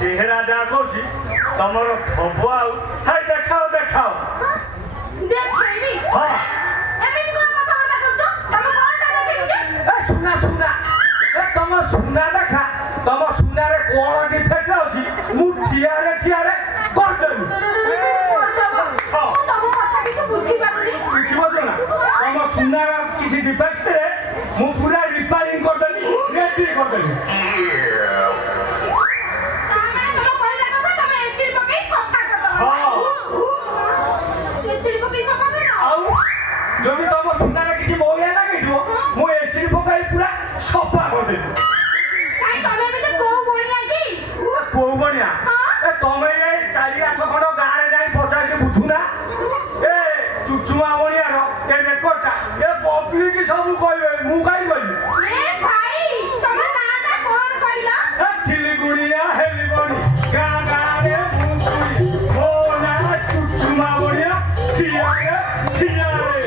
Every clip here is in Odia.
चेहरा जा कौच तमर थब आउ हाय देखाओ देखाओ देखैबी हां एमिति कोन कथा बता करछो तमे कोनटा देखैबी जे ए सुना सुना ए तम सुना देखा तम सुना रे कोन डिफेक्ट अछि मु ठिया रे कर देबी हां तम कथा किछ बुझी पारुनी बुझिबो ना तम सुना रे किछ डिफेक्ट रे मु पूरा रिपेयरिंग कर देबी रेडी कर देबी যদি তম সুন্দর কিছু বইয়া লাগাইছো মু এসিড পকাই পুরা সফা করে দেব কাই তবে এতে কোউ বড়িয়া কি কোউ বড়িয়া এ তমে এই 4-8 খন্ড গাঁরে যাই পচাইতে বুঝু না এ চুচুমা বড়িয়ার এ রেকর্ডটা এ পাবলিক সবু কইবে মু কাই কইবি এ ভাই তমে নাটা কোন কইলা এ ঠিলিগুড়িয়া হেলিবড়ি গাঁ গাঁরে বুকুড়ি ও না চুচুমা বড়িয়া ঠিয়া রে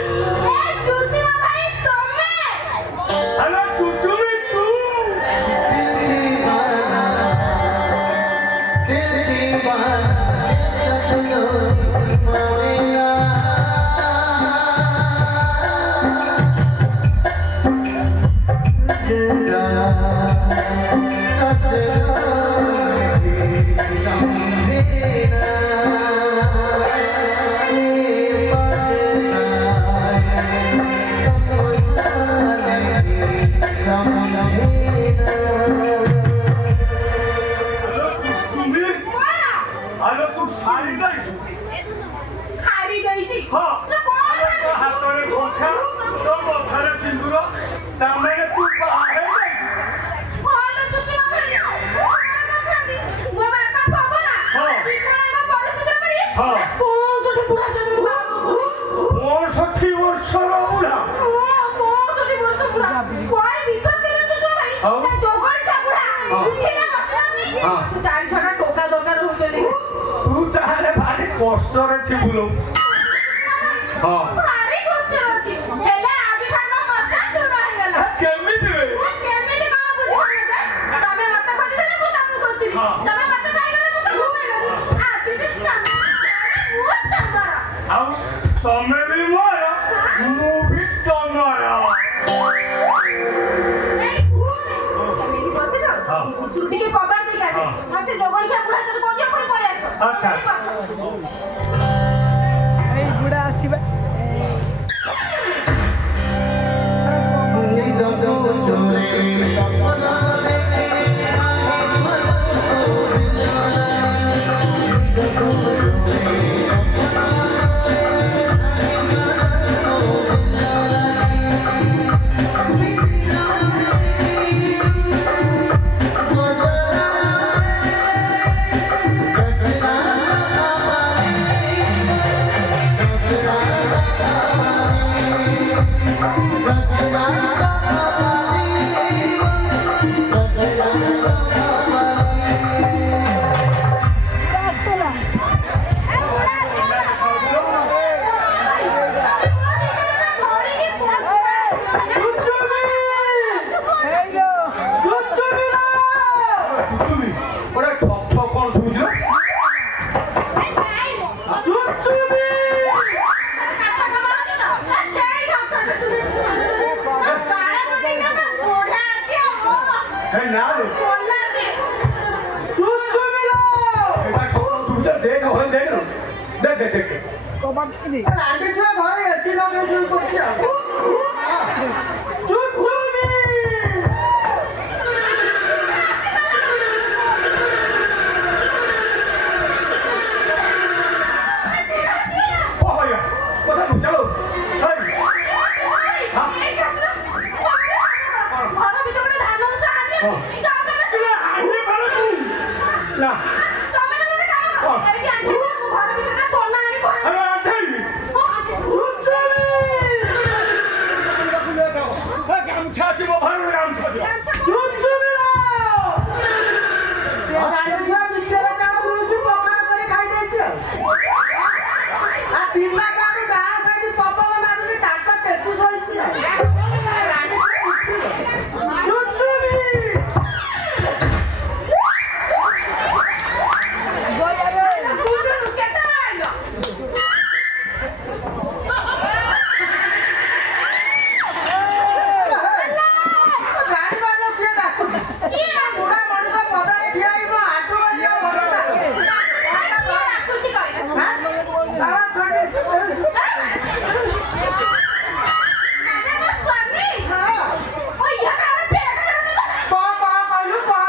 কষ্টরে থিবুলো হ্যাঁ ভারি কষ্ট আছে হেলে আজি খানা কষ্ট দূর হই গেল কেমিতি রে কেমিতি কোন বুঝি না তবে মত কইলে না মু তাকু করছিলি তবে মত পাই গেলে মু তাকু পাই গেলি আজি দিস না বহুত তমরা আউ তমে বি মোর মু বি তমরা এই কেমিতি বসে না তুই টিকে কভার দেই গেছে আচ্ছা জগন কে পুরা তোর কোন করে পড়ে আসো আচ্ছা এই বুড়া আছে ভাই Bye. এই না রে বললা যে চুচুমিলো এটা ঠোকর দুটো দেখ হয়ে দেখ দেখ দেখ দেখ কবাব কিনি আন্টি ছুয়া ঘরে এসি লগাই শুয়ে পড়ছি আর চুচুমি ও ভাইয়া কথা বল চলো এই ঘর ভিতরে ধান হচ্ছে আনি যাও তবে তুই হাঁটতে পারো তুই না তবে মনে কারো এই যে আনি ঘর ভিতরে তোলা আনি করে আমি আনতেই গামছা দিব ভালো গামছা দিব চুচুমিলো আর আন্টি ছুয়া বিকেলে কাম রুচি পকড়া করে খাই যাইছি আর তিনটা কাম গাঁ সাইড পপলা মাঝে টাকা টেটি সইছি চুচুমি ଗାଡ଼ି ବାଲା କିଏ ଡାକୁଛି ବୁଢା ମଣିଷ ପଦାରେ ଠିଆ ହେଇବ ଆଣ୍ଠୁ ବାଜିବ ମଜା ଲାଗେ ବାବା ଛୋଟି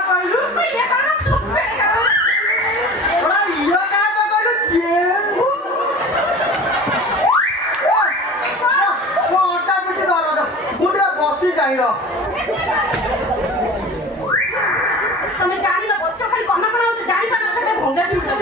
କହିଲୁ ଓରା ଇଏ କାହା କହିଲୁ କିଏ ଅଟା ପିଟି ଧର ମୁଁ ଟିକେ ବସି ଯାଇ ରହ ତମେ ଜାଣିଲ ବସ ଖାଲି କନା କନା ହଉଛି ଜାଣିପାରୁନ ଖାଲି ଭଙ୍ଗା ଚିନ୍ତା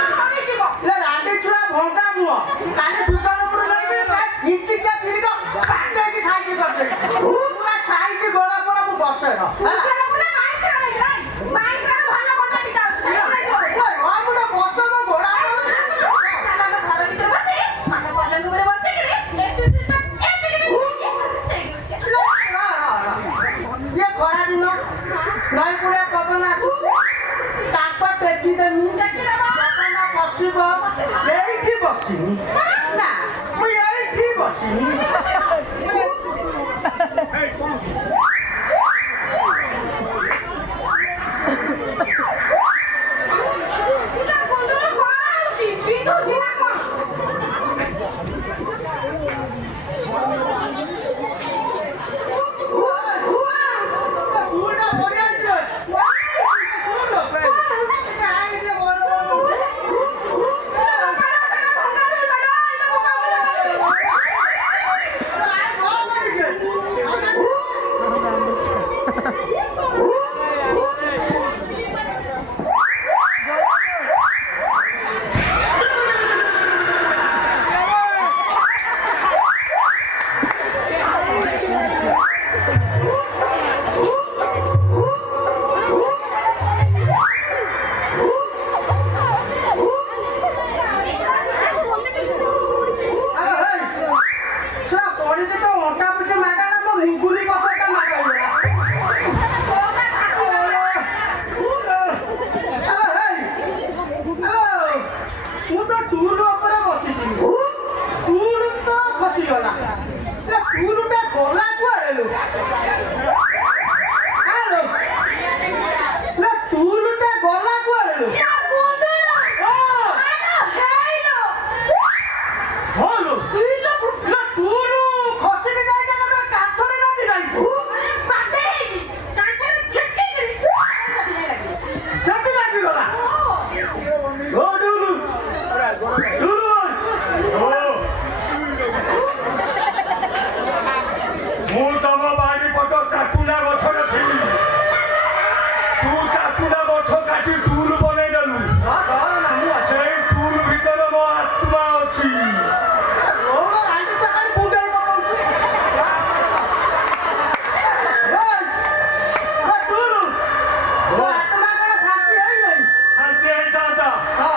ରାଣ୍ଡି ଛୁଆ ଭଙ୍ଗା ମୁହଁ କାଲି ସୁନ୍ଦରପୁର ଯାଇକି ଇଞ୍ଚିକା ତିରିକ ପାଟେକି ସାଇଜ କରିଦେଇଛି ପୁରା ସାଇଜ ଗୋଳ ଗୋଳ ମୁଁ ବସେ ହେଲା ଗୋଟେ ବସ ମୋ ଗୋଡା ଇଏ ଖରା ଦିନ ନଈ କୁଳିଆ ପବନ ଆସୁଛି ତାଙ୍କ ଟେକି ଦେମି ପବନ ବସିବ ଏଇଠି ବସିନି ନା ମୁଁ ଏଇଠି ବସିନି ବୁଢା ବଢିଆ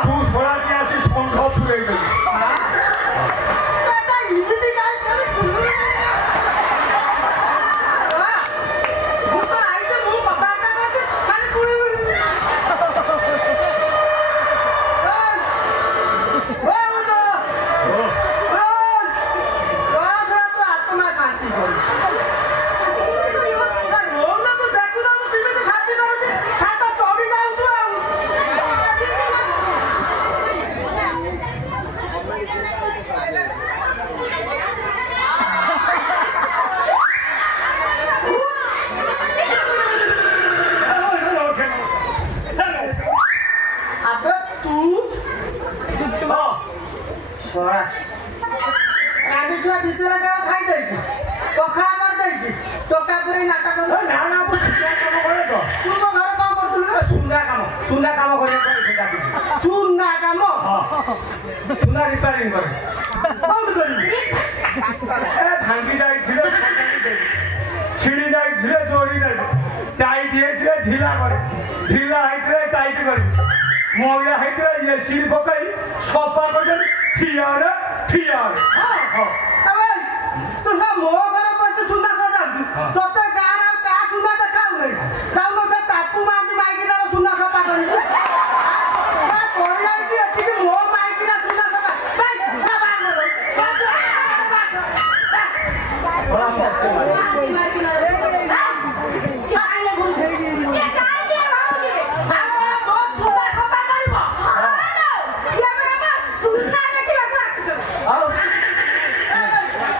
ତୁ ଶଳା କି ଆସି ଷଣ୍ଢ ପୁରେଇ ଦେଲୁ। ଏଇଟା ଇମିତି କାଇଁ ଟିଫିନ ଖାଇ ଦେଇଛି ପଖାଳ କରିଦେଇଛି ଟୋକା ପୁରେଇ ନାଟକ ଏ ନା ନା ମୁଁ ସୁନା କାମ କରେ ତ ତୁ ମୋ ଘରେ କଣ କରୁଥିଲୁ ଏ ସୁନା କାମ କରିବାକୁ ଏଠି ଡାକିଛି ସୁନା କାମ ହଁ ସୁନା ରିପାରିଂ କରେ କଣ କରିବି ଏ ଭାଙ୍ଗି ଯାଇଥିଲେ ଛିଡ଼ି ଯାଇଥିଲେ ଯୋଡ଼ି ଦେବି ଟାଇଟ୍ ହେଇଥିଲେ ଢିଲା କରି ଢିଲା ହେଇଥିଲେ ଟାଇଟ୍ କରି ମଇଳା ହେଇଥିଲେ ଏସିଡ୍ ପକାଇ ସଫା କରିଛନ୍ତି ଠିଆରେ ହଁ ଆବେ ତୁ ସବୁ ମୋ ଘରେ ବସି ସୁନା ସଜାଉଛୁ ହଁ। ତତେ ଗାଁରେ ଆଉ କାହା ସୁନା ଦେଖାଉନାହିଁ ଯାଉନ ସେ ତାକୁ ମାଟି ମାଇକି ତାର ସୁନା ସଫା କରିବୁ ପଡ଼ିଯାଇଛି ଏଠିକି ମୋ ମାଇକି ତା ସୁନା ସଫା ଭାଇ ଯା ବାହାର କର। ବड़ा ମସ୍ତ ଲାଗେ। ମୋ ସୁନା ସଫା କରିବ ଆଉ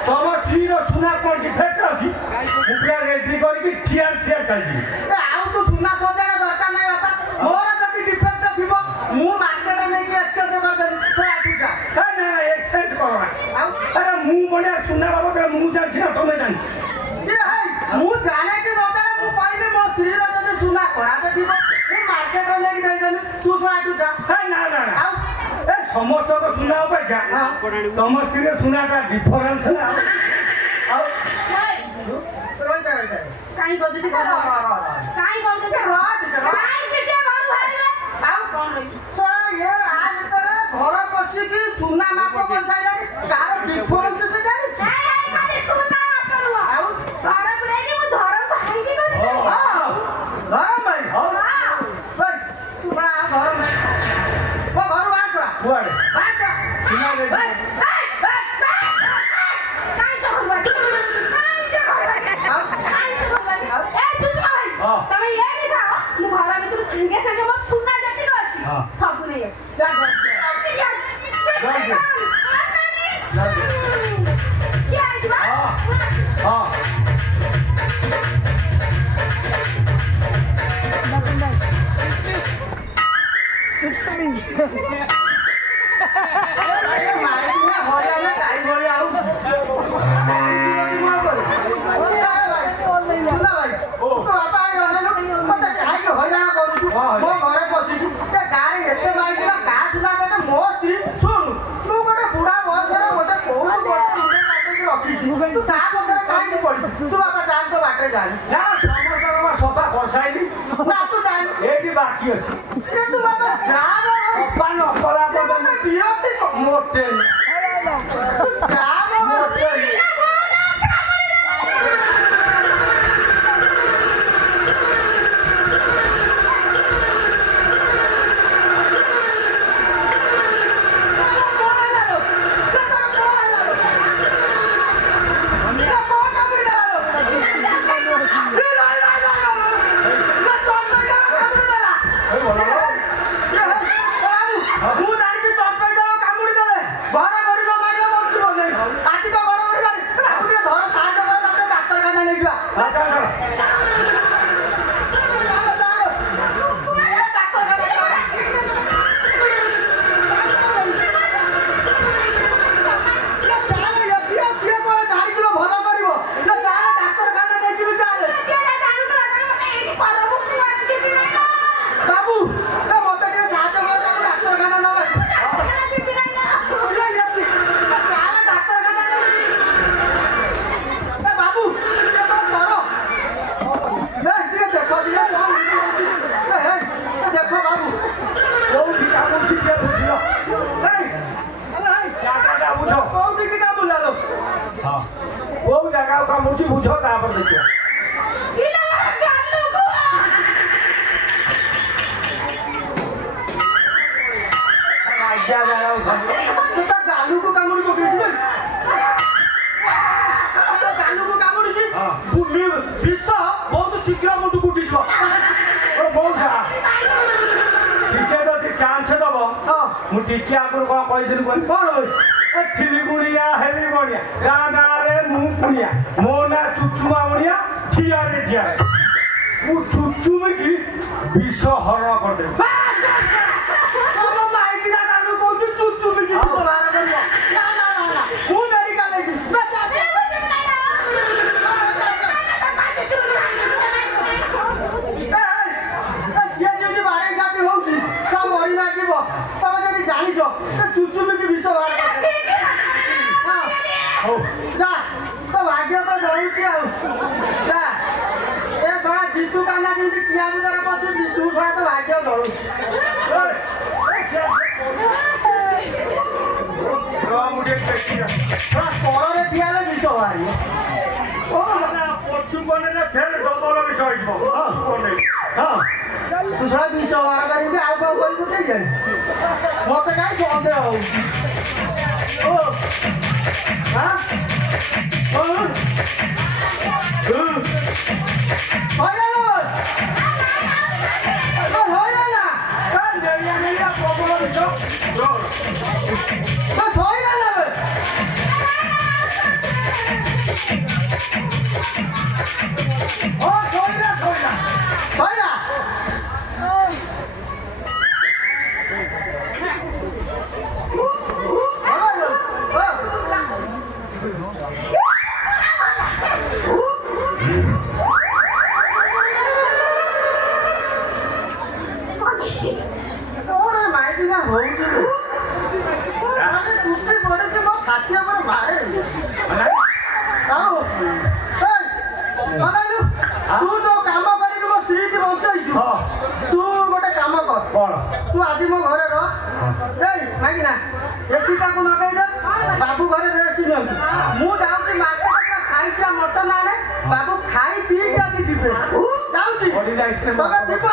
ତମ ସ୍ତ୍ରୀର ସୁନା କ'ଣ ଡିଫେକ୍ଟ ଅଛି ମୁଁ ପୁରା ରେଡି କରିକି ଠିଆର ଚାଲିଛି ଏ ଆଉ ତୁ ସୁନା ସଜାଡା ଦରକାର ନାହିଁ ବାପା ମୋର ଯଦି ଡିଫେକ୍ଟ ଥିବ ମୁଁ ମାର୍କେଟରେ ନେଇକି ଏକ୍ସଚେଞ୍ଜ କରିଦେବି ସେ ଆଠୁଟା ନା ନା ଏକ୍ସଚେଞ୍ଜ କର ନା ଆଉ ଆରେ ମୁଁ ବଢ଼ିଆ ସୁନା ବାବଦରେ ମୁଁ ଜାଣିଛି ନା ତମେ ଜାଣିଛି ମୁଁ ଜାଣେ କି ନ ଜାଣେ ମୁଁ କହିଲି ମୋ ସ୍ତ୍ରୀର ଯଦି ସୁନା ଖରାପ ଥିବ ମୁଁ ମାର୍କେଟରେ ନେଇକି ଦେଇଦେବି ତୁ ସେ ଆଠୁଟା ନା ନା ନା ଆଉ ଏ ସମସ୍ତଙ୍କ ସୁନା ଅପେକ୍ଷା ତମ ସ୍ତ୍ରୀର ସୁନାଟା ଡିଫରେନ୍ସ ନା ଆଉ ରହିଥା ରହିଥା କାହିଁ କରୁଛି କାହିଁ କରୁଛି ଆଉ ଶଳା ଏ ଆ ଭିତରେ ଘର ପଶିକି ସୁନା ମାପ ବସାଇଲାଣି କାହାର ଡିଫରେନ୍ସ ସେ ଜାଣିଛି ଆଉ ହଁ ଧର ଭାଇ ହଉ ଭାଇ ତୁ ବା ଧର ଭାଇ ମୋ ଘରୁ ଆସ କୁଆଡ଼େ ସୁନା ରେଡି ଭାଇ ସବୁ ନେଇ ଯା ଘର ହଁ ମାଇକିନା ହଇରାଣ କାଇ ଭଳି ଆଉ ମତେ କାହିଁକି ହଇରାଣ କରୁଛୁ ମୋ ଘରେ ପଶିକି ଏ ଗାଁରେ ଏତେ ମାଇକିନା କାହା ସୁନା ଦେଲେ ମୋ ସ୍ତ୍ରୀ ଶୁଣୁ ତୁ ଗୋଟେ ବୁଢା ବୟସରେ ଗୋଟେ କୋଉଠୁ ଗୋଟେ ରଖିଛୁ ତୁ ତା ପଛରେ କାହିଁକି ପଡିଛୁ ତୁ ବାପା ଚାଲ ତ ବାଟରେ ଜାଣି ନା ସମସ୍ତଙ୍କ ସଫା କରିସାଇଲି ନା ତୁ ଜାଣି ଏଇଠି ବାକି ଅଛି ତୁ ବାପା ଯା ସଫା ନ କଲା ମତେ ବିରକ୍ତି ମୋଟେ ଯା ମୁଁ ଜାଣିଛି ଚମ୍ପେଇ ଦେଳ କାମୁଡି ଦେଲେ ଘର ଘଡ଼ି ନ ମାରିଲେ ମରୁଛି ବୋଧେ ଆଜି ତ ଘର ଘଡ଼ି ମାରି ତାକୁ ଟିକେ ଧର ସାହାଯ୍ୟ କର ତାକୁ ଡାକ୍ତରଖାନା ନେଇଯିବା ଚାଲ ଚାଲ ଏ ଡାକ୍ତରଖାନା ଚାଲ କିଏ କିଏ କଣ ଜାଣିଥିବ ଭଲ କରିବ ନା ଚାଲ ଡାକ୍ତରଖାନା ନେଇଯିବି ଚାଲେ ବାବୁ ମତେ ଟିକେ ସାହାଯ୍ୟ କର ତାକୁ ଡାକ୍ତରଖାନା ନବା ଚାଲ ଡାକ୍ତରଖାନା ବାବୁ ଟିକେ କଣ କର ଟିକେ ଦେଖ ଟିକେ କଣ ଦେଖ ବାବୁ କୋଉଠି କାମୁଛି କିଏ ବୁଝିଲ ଜାଗାଟା ବୁଝ କୋଉଠିକି କାମୁଡ଼ିଲା ଲୋ ହଁ କୋଉ ଜାଗାକୁ କାମୁଛି ବୁଝ ତାପରେ ଦେଖିବା ତୁ ତା ଗାଲୁକୁ କାମୁଡ଼ି ପକେଇଛୁ ଗାଲୁକୁ କାମୁଡ଼ିଛି ବିଷ ବହୁତ ଶୀଘ୍ର ମୁଣ୍ଡକୁ ଉଠିଯିବ ମଉସା ଟିକେ ଯଦି ଚାନ୍ସ ଦବ ମୁଁ ଟିକେ ଆଗରୁ କ'ଣ କହିଥିଲି କହିଲି କ'ଣ ଥିଲି ଗୁଣିଆ ହେବି ବଣିଆ ଗାଁ ଗାଁରେ ମୁଁ କୁଣିଆ ମୋ ନାଁ ଚୁଚୁମା ବଣିଆ ଠିଆରେ ଠିଆରେ ମୁଁ ଚୁଚୁମିକି ବିଷ ହରଣ କରିଦେବି ମାଇକିନା ଗାଲୁ କହୁଛୁ ଚୁଚୁମିକି ବିଷ ବାହାର କରିବ ନା ନା ନା ମୁଁ ମେଡିକାଲ ନେଇଯିବି ହଉ ଯା ତୋ ଭାଗ୍ୟ ତ ଜଳୁଛି ଆଉ ଯା ଏ ଶଳା ଜିତୁ କାହ୍ନା ଯେମିତି କିଆ ଭିତରେ ବସୁଛି ତୁ ଶଳା ତ ଭାଗ୍ୟ ଜଳୁଛି ମୁଁ ଟିକେ ଦେଖିବା ଶଳା କଳରେ ଠିଆ ହେଲେ ବିଷ ବାହାରିବ ପଛୁ ବନେଇଲେ ଫେର ଡବଲ ବିଷ ହେଇଯିବ ହଁ ତୁ ଶଳା ବିଷ ବାହାର କରିକି ଆଉ କଣ କରିବୁ କେଜାଣି ମତେ କାହିଁ ସନ୍ଦେହ ହଉଛି ଓ ହଁ ପ୍ରବଳ ବିଷ ହଁ ଶୋଇଲା କଣ ମାଇକି ନା ହଉଛି ତୁଟି ପଡିଛି ମୋ ଛାତି ଉପରେ ମାରେ ଆଉ ତୁ ଯୋଉ କାମ କରିକି ମୋ ସ୍ତ୍ରୀକି ବଞ୍ଚେଇଛୁ ତୁ ଗୋଟେ କାମ କର କଣ ତୁ ଆଜି ମୋ ଘରେ ରହ ଏଇ ମାଇକିନା ଏସିଟାକୁ ଲଗେଇଦେ ବାବୁ ଘରେ ରେଷ୍ଟ ନିଅନ୍ତୁ ମୁଁ ଯାଉଛି ମାର୍କେଟରେ ସାଇଜା ମଟନ ଆଣେ ବାବୁ ଖାଇ ପିଇକି ଆଜି ଯିବେ ଯାଉଛି ତମେ ଯିବ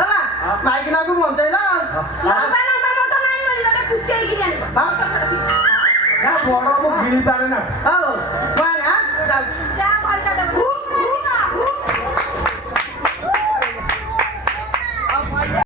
ହେଲା ମାଇକିନାକୁ ବଞ୍ଚେଇଲା କୁଚେଇକି ଆଣିବ ବଡ ମୁଁ ଗିଳି ପାରେ ନା ଆଉ